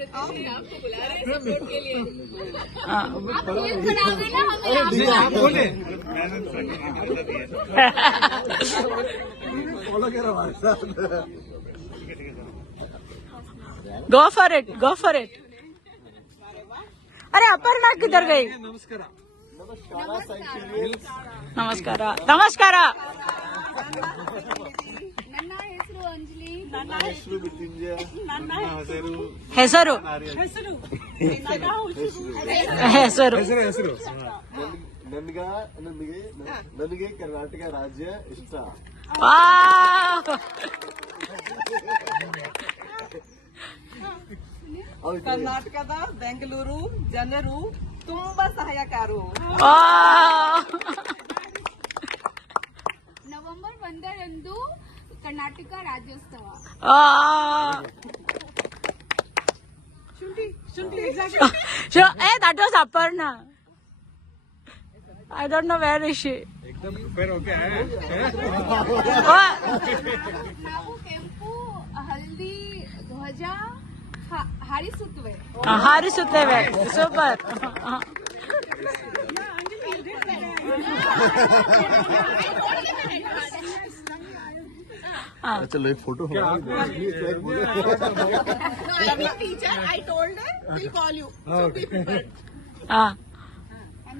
आपको बुला रहे हैं सपोर्ट के लिए। आप बोले go for it, go for it. अरे अपर्णा किधर गई? ನಮಸ್ಕಾರ ನಮಸ್ಕಾರ ನಮಸ್ಕಾರ. ನನ್ನ ಹೆಸರು ಅಂಜಲಿ. ಹೆಸರು ಹೆಸರು ಹೆಸರು ನನಗೆ ಕರ್ನಾಟಕ ರಾಜ್ಯ ಇಷ್ಟ. ವಾವ್. ಕರ್ನಾಟಕದ ಬೆಂಗಳೂರು ಜನರು ತುಂಬಾ ಸಹಾಯಕಾರು. ವಾವ್. ನವೆಂಬರ್ 1ರಂದು Karnataka Rajyotsava. Wow. Sure. Hey, that was Aparna. I don't know where is she. एकदम प्रिपेयर होके आए हैं ನಾವು ಕೆಂಪು ಹಲ್ದಿ ಧ್ವಜ ಹಾರಿಸುತ್ತವೆ. ಹಾರಿಸುತ್ತೇವೆ. ಸೂಪರ್. चलो एक फोटो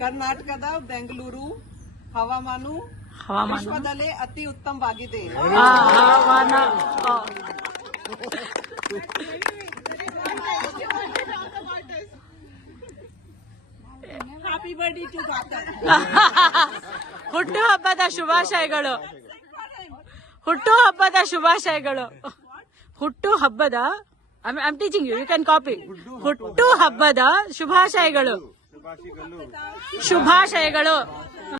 ಕರ್ನಾಟಕದ ಬೆಂಗಳೂರು ಹವಾಮಾನ ಹವಾಮಾನ ವಿಶ್ವದಲ್ಲೇ ಅತಿ ಉತ್ತಮವಾಗಿದೆ. ಹವಾಮಾನ. Happy birthday to doctor. ಹುಟ್ಟುಹಬ್ಬದ ಶುಭಾಶಯಗಳು. ಹುಟ್ಟುಹಬ್ಬದ ಶುಭಾಶಯಗಳು. ಹುಟ್ಟುಹಬ್ಬದ I am teaching you, you can copy. ಹುಟ್ಟುಹಬ್ಬದ ಶುಭಾಶಯಗಳು. ಶುಭಾಶಯಗಳು.